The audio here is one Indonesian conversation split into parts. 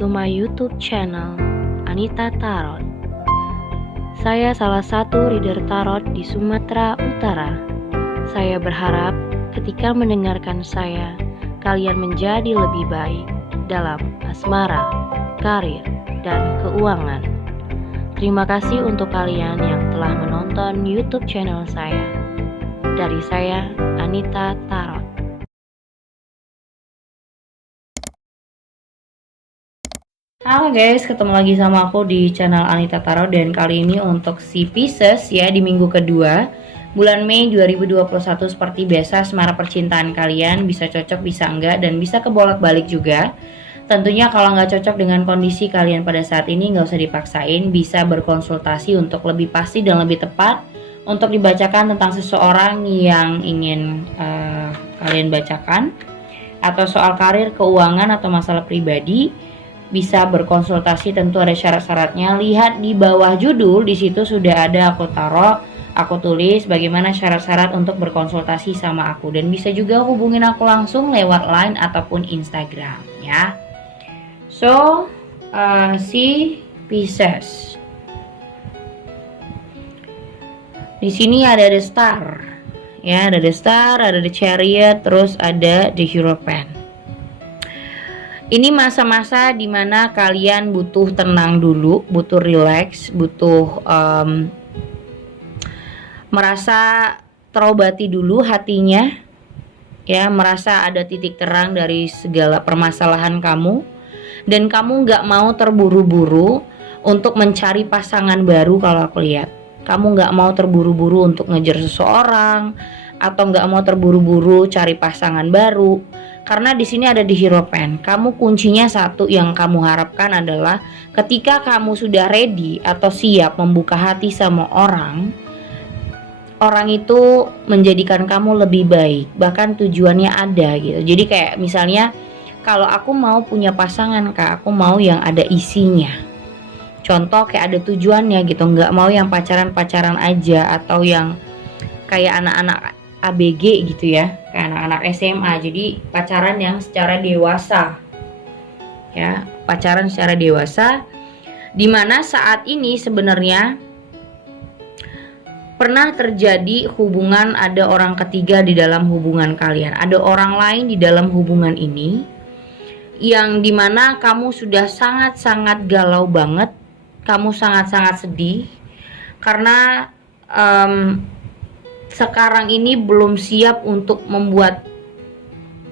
to my YouTube channel, Anita Tarot. Saya salah satu reader tarot di Sumatera Utara. Saya berharap ketika mendengarkan saya, kalian menjadi lebih baik dalam asmara, karir, dan keuangan. Terima kasih untuk kalian yang telah menonton YouTube channel saya. Dari saya, Anita Tarot. Halo guys, ketemu lagi sama aku di channel Anita Tarot. Dan kali ini untuk si Pisces ya, di minggu kedua bulan Mei 2021. Seperti biasa, asmara percintaan kalian bisa cocok, bisa enggak, dan bisa kebolak-balik juga. Tentunya kalau nggak cocok dengan kondisi kalian pada saat ini, nggak usah dipaksain. Bisa berkonsultasi untuk lebih pasti dan lebih tepat untuk dibacakan tentang seseorang yang ingin kalian bacakan, atau soal karir, keuangan, atau masalah pribadi. Bisa berkonsultasi, tentu ada syarat-syaratnya. Lihat di bawah judul, di situ sudah ada aku taruh, aku tulis bagaimana syarat-syarat untuk berkonsultasi sama aku. Dan bisa juga hubungin aku langsung lewat Line ataupun Instagram ya. So, si Pisces. Di sini ada the Star. Ya, ada the Star, ada the Chariot, terus ada the Hierophant. Ini masa-masa dimana kalian butuh tenang dulu, butuh relax, butuh merasa terobati dulu hatinya, ya, merasa ada titik terang dari segala permasalahan kamu, dan kamu nggak mau terburu-buru untuk mencari pasangan baru. Kalau aku lihat, kamu nggak mau terburu-buru untuk ngejar seseorang, atau nggak mau terburu-buru cari pasangan baru. Karena di sini ada di Hierophant. Kamu kuncinya satu yang kamu harapkan adalah ketika kamu sudah ready atau siap membuka hati sama orang, orang itu menjadikan kamu lebih baik, bahkan tujuannya ada gitu. Jadi kayak misalnya, kalau aku mau punya pasangan Kak, aku mau yang ada isinya. Contoh kayak ada tujuannya gitu, nggak mau yang pacaran-pacaran aja, atau yang kayak anak-anak ABG gitu ya, kayak anak-anak SMA. Jadi pacaran yang secara dewasa, ya, pacaran secara dewasa, dimana saat ini sebenarnya pernah terjadi hubungan, ada orang ketiga di dalam hubungan kalian, ada orang lain di dalam hubungan ini, yang dimana kamu sudah sangat-sangat galau banget, kamu sangat-sangat sedih karena sekarang ini belum siap untuk membuat,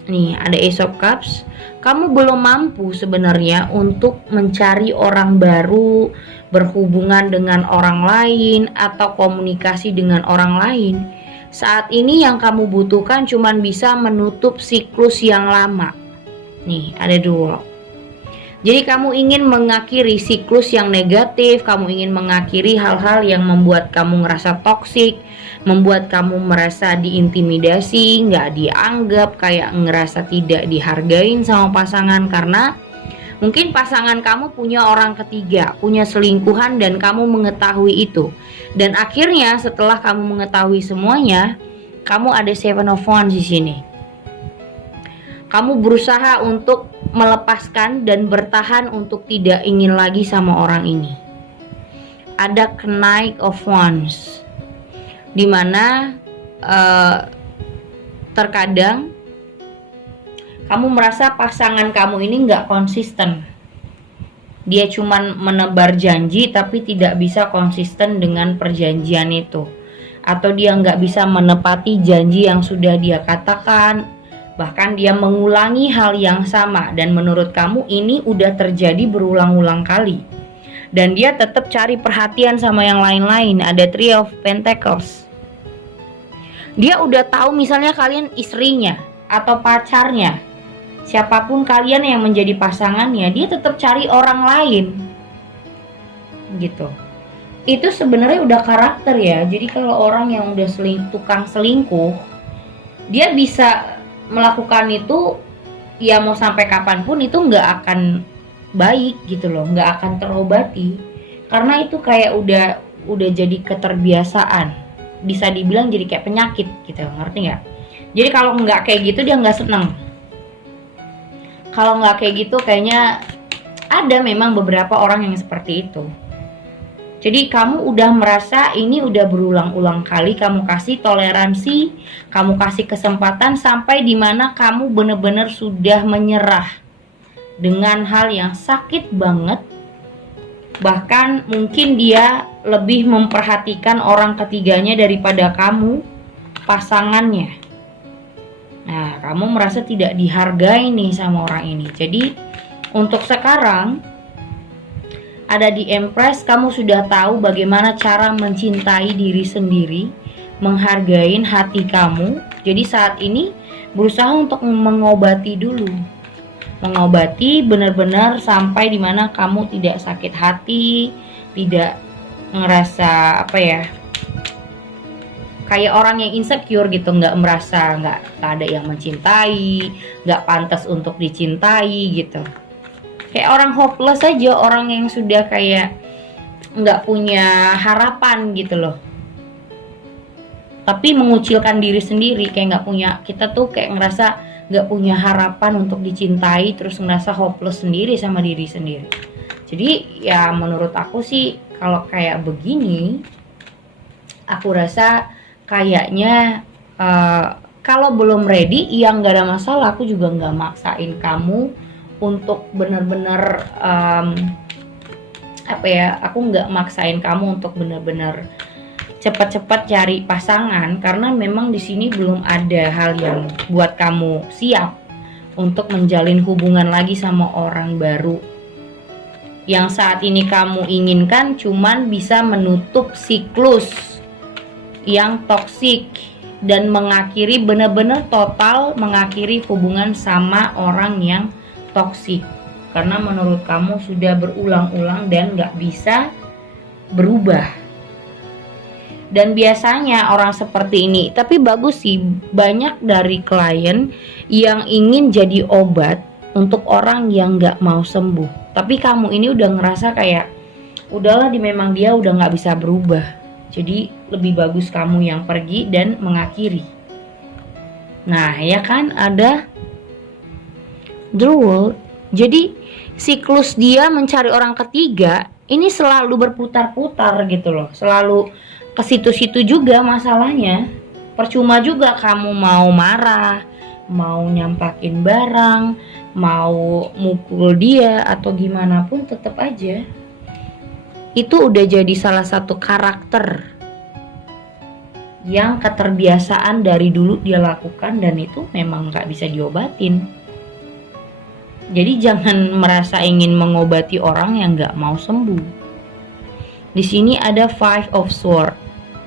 nih ada Ace of Cups, kamu belum mampu sebenarnya untuk mencari orang baru, berhubungan dengan orang lain, atau komunikasi dengan orang lain. Saat ini yang kamu butuhkan cuman bisa menutup siklus yang lama. Nih ada dua. Jadi kamu ingin mengakhiri siklus yang negatif, kamu ingin mengakhiri hal-hal yang membuat kamu ngerasa toksik, membuat kamu merasa diintimidasi, nggak dianggap, kayak ngerasa tidak dihargain sama pasangan. Karena mungkin pasangan kamu punya orang ketiga, punya selingkuhan, dan kamu mengetahui itu. Dan akhirnya setelah kamu mengetahui semuanya, kamu ada Seven of Wands di sini. Kamu berusaha untuk melepaskan dan bertahan untuk tidak ingin lagi sama orang ini. Ada Knight of Wands, dimana terkadang kamu merasa pasangan kamu ini nggak konsisten. Dia cuman menebar janji tapi tidak bisa konsisten dengan perjanjian itu, atau dia nggak bisa menepati janji yang sudah dia katakan. Bahkan dia mengulangi hal yang sama, dan menurut kamu ini udah terjadi berulang-ulang kali. Dan dia tetap cari perhatian sama yang lain-lain. Ada Three of Pentacles. Dia udah tahu misalnya kalian istrinya atau pacarnya, siapapun kalian yang menjadi pasangannya, dia tetap cari orang lain gitu. Itu sebenarnya udah karakter ya. Jadi kalau orang yang udah tukang selingkuh, dia bisa melakukan itu ya mau sampai kapanpun, itu nggak akan baik gitu loh, nggak akan terobati, karena itu kayak udah jadi keterbiasaan, bisa dibilang jadi kayak penyakit gitu, ngerti nggak? Jadi kalau nggak kayak gitu dia nggak seneng. Kalau nggak kayak gitu kayaknya Ada memang beberapa orang yang seperti itu. Jadi kamu udah merasa ini udah berulang-ulang kali kamu kasih toleransi, kamu kasih kesempatan sampai dimana kamu bener-bener sudah menyerah dengan hal yang sakit banget. Bahkan mungkin dia lebih memperhatikan orang ketiganya daripada kamu, pasangannya. Nah, kamu merasa tidak dihargai nih sama orang ini. Jadi untuk sekarang ada di Empress, kamu sudah tahu bagaimana cara mencintai diri sendiri, menghargai hati kamu. Jadi saat ini berusaha untuk mengobati dulu. Mengobati benar-benar sampai dimana kamu tidak sakit hati, tidak ngerasa kayak orang yang insecure gitu, nggak merasa nggak ada yang mencintai, nggak pantas untuk dicintai gitu. Kayak orang hopeless aja, orang yang sudah kayak nggak punya harapan gitu loh. Tapi mengucilkan diri sendiri, kayak nggak punya, kita tuh kayak ngerasa nggak punya harapan untuk dicintai, terus ngerasa hopeless sendiri sama diri sendiri. Jadi ya menurut aku sih kalau kayak begini, aku rasa kayaknya kalau belum ready, ya nggak ada masalah. Aku juga nggak maksain kamu untuk benar-benar aku nggak maksain kamu untuk benar-benar cepat-cepat cari pasangan, karena memang di sini belum ada hal yang buat kamu siap untuk menjalin hubungan lagi sama orang baru. Yang saat ini kamu inginkan cuman bisa menutup siklus yang toksik dan mengakhiri benar-benar total mengakhiri hubungan sama orang yang toksik, karena menurut kamu sudah berulang-ulang dan gak bisa berubah. Dan biasanya orang seperti ini, tapi bagus sih, banyak dari klien yang ingin jadi obat untuk orang yang gak mau sembuh. Tapi kamu ini udah ngerasa kayak udahlah, memang dia udah gak bisa berubah, jadi lebih bagus kamu yang pergi dan mengakhiri. Nah ya kan, ada The World. Jadi siklus dia mencari orang ketiga ini selalu berputar-putar gitu loh, selalu ke situ-situ juga masalahnya. Percuma juga kamu mau marah, mau nyampakin barang, mau mukul dia atau gimana pun, tetap aja itu udah jadi salah satu karakter yang keterbiasaan dari dulu dia lakukan, dan itu memang gak bisa diobatin. Jadi jangan merasa ingin mengobati orang yang gak mau sembuh. Di sini ada Five of Swords.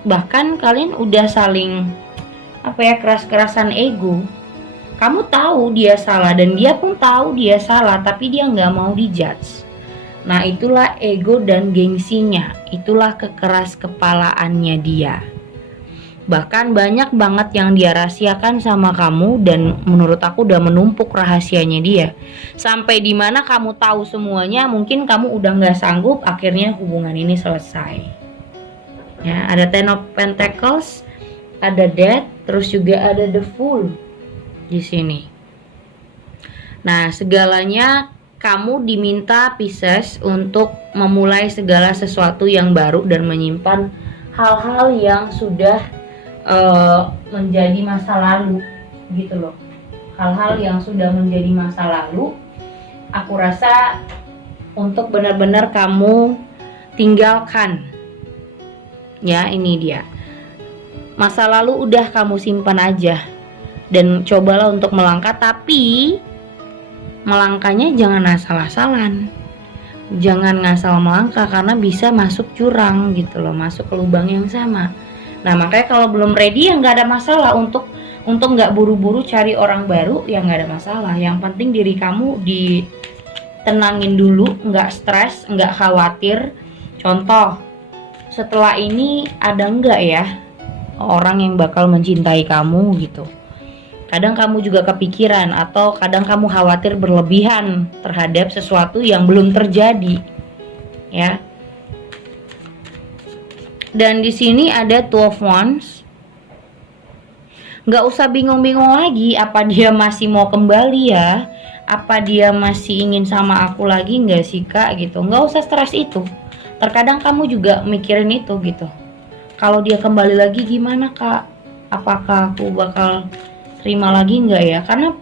Bahkan kalian udah saling keras-kerasan ego. Kamu tahu dia salah dan dia pun tahu dia salah, tapi dia gak mau dijudge. Nah itulah ego dan gengsinya, itulah kekeras kepalaannya dia. Bahkan banyak banget yang dia rahasiakan sama kamu, dan menurut aku udah menumpuk rahasianya dia. Sampai dimana kamu tahu semuanya, mungkin kamu udah gak sanggup, akhirnya hubungan ini selesai. Ya, ada Ten of Pentacles, ada Death, terus juga ada The Fool di sini. Nah, segalanya kamu diminta Pisces untuk memulai segala sesuatu yang baru dan menyimpan hal-hal yang sudah menjadi masa lalu gitu loh. Hal-hal yang sudah menjadi masa lalu, aku rasa untuk benar-benar kamu tinggalkan. Ya, ini dia. Masa lalu udah kamu simpan aja dan cobalah untuk melangkah, tapi melangkahnya jangan asal-asalan. Jangan ngasal melangkah, karena bisa masuk jurang gitu loh, masuk ke lubang yang sama. Nah makanya kalau belum ready ya nggak ada masalah untuk nggak buru-buru cari orang baru, ya nggak ada masalah. Yang penting diri kamu ditenangin dulu, nggak stres, nggak khawatir. Contoh, setelah ini ada nggak ya orang yang bakal mencintai kamu gitu. Kadang kamu juga kepikiran atau kadang kamu khawatir berlebihan terhadap sesuatu yang belum terjadi, ya. Dan di sini ada Two of Wands. Nggak usah bingung-bingung lagi apa dia masih mau kembali ya, Apa dia masih ingin sama aku lagi nggak sih kak gitu. Nggak usah stres itu. Terkadang kamu juga mikirin itu gitu. Kalau dia kembali lagi gimana kak? Apakah aku bakal terima lagi nggak ya? Karena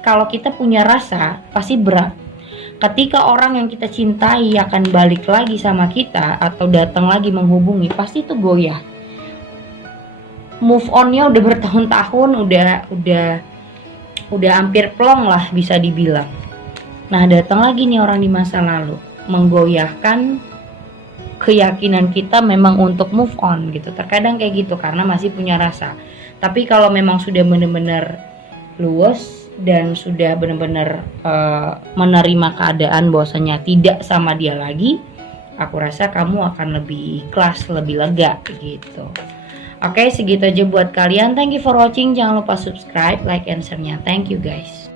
kalau kita punya rasa pasti berat. Ketika orang yang kita cintai akan balik lagi sama kita atau datang lagi menghubungi, pasti itu goyah. Move onnya udah bertahun-tahun, udah hampir plong lah bisa dibilang. Nah, datang lagi nih orang di masa lalu, menggoyahkan keyakinan kita memang untuk move on gitu. Terkadang kayak gitu karena masih punya rasa. Tapi kalau memang sudah benar-benar luwes dan sudah benar-benar menerima keadaan bahwasanya tidak sama dia lagi, aku rasa kamu akan lebih ikhlas, lebih lega gitu. Oke, segitu aja buat kalian. Thank you for watching. Jangan lupa subscribe, like, and share-nya. Thank you guys.